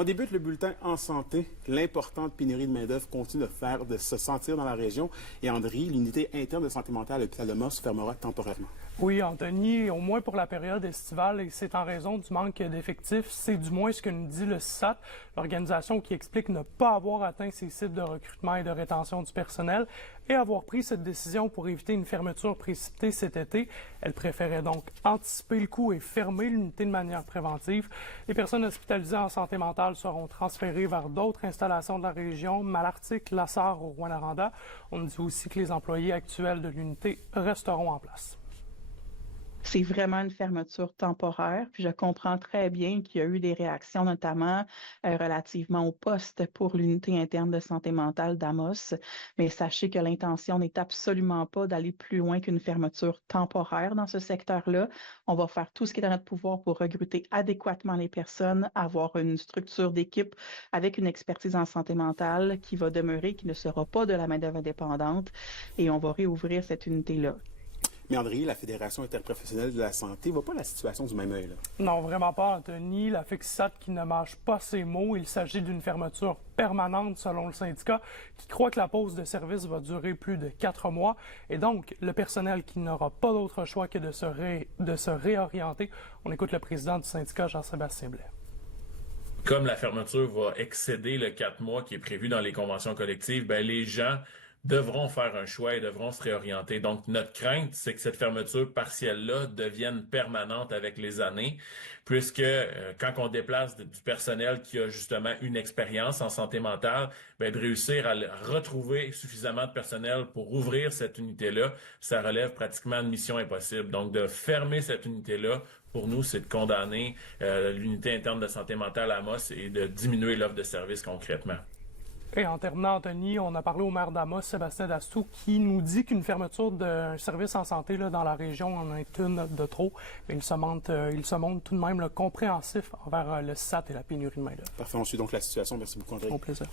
On débute le bulletin en santé. L'importante pénurie de main-d'œuvre continue de se sentir dans la région. Et André, l'unité interne de santé mentale à l'hôpital de Amos fermera temporairement. Oui, Anthony, au moins pour la période estivale, et c'est en raison du manque d'effectifs. C'est du moins ce que nous dit le CISAT, l'organisation qui explique ne pas avoir atteint ses cibles de recrutement et de rétention du personnel et avoir pris cette décision pour éviter une fermeture précipitée cet été. Elle préférait donc anticiper le coup et fermer l'unité de manière préventive. Les personnes hospitalisées en santé mentale seront transférées vers d'autres installations de la région, Malartic, Lassar ou Rouyn-Noranda. On dit aussi que les employés actuels de l'unité resteront en place. C'est vraiment une fermeture temporaire. Puis je comprends très bien qu'il y a eu des réactions, notamment relativement au poste pour l'unité interne de santé mentale d'Amos. Mais sachez que l'intention n'est absolument pas d'aller plus loin qu'une fermeture temporaire dans ce secteur-là. On va faire tout ce qui est dans notre pouvoir pour recruter adéquatement les personnes, avoir une structure d'équipe avec une expertise en santé mentale qui va demeurer, qui ne sera pas de la main-d'œuvre indépendante. Et on va réouvrir cette unité-là. Mais André, la Fédération interprofessionnelle de la santé ne voit pas la situation du même œil. Non, vraiment pas, Anthony. La FECSAT qui ne mâche pas ses mots. Il s'agit d'une fermeture permanente selon le syndicat qui croit que la pause de service va durer plus de 4 mois. Et donc, le personnel qui n'aura pas d'autre choix que de se réorienter. On écoute le président du syndicat, Jean-Sébastien Blais. Comme la fermeture va excéder le 4 mois qui est prévu dans les conventions collectives, les gens devront faire un choix et devront se réorienter. Donc, notre crainte, c'est que cette fermeture partielle-là devienne permanente avec les années, puisque quand on déplace du personnel qui a justement une expérience en santé mentale, de réussir à retrouver suffisamment de personnel pour ouvrir cette unité-là, ça relève pratiquement de mission impossible. Donc, de fermer cette unité-là, pour nous, c'est de condamner l'unité interne de santé mentale à Amos et de diminuer l'offre de services concrètement. Et en terminant, Anthony, on a parlé au maire d'Amos, Sébastien Dastou, qui nous dit qu'une fermeture d'un service en santé là, dans la région en est une de trop. Mais il se montre tout de même compréhensif envers le CISAT et la pénurie de main-d'œuvre. Parfait, on suit donc la situation. Merci beaucoup, André. Au plaisir.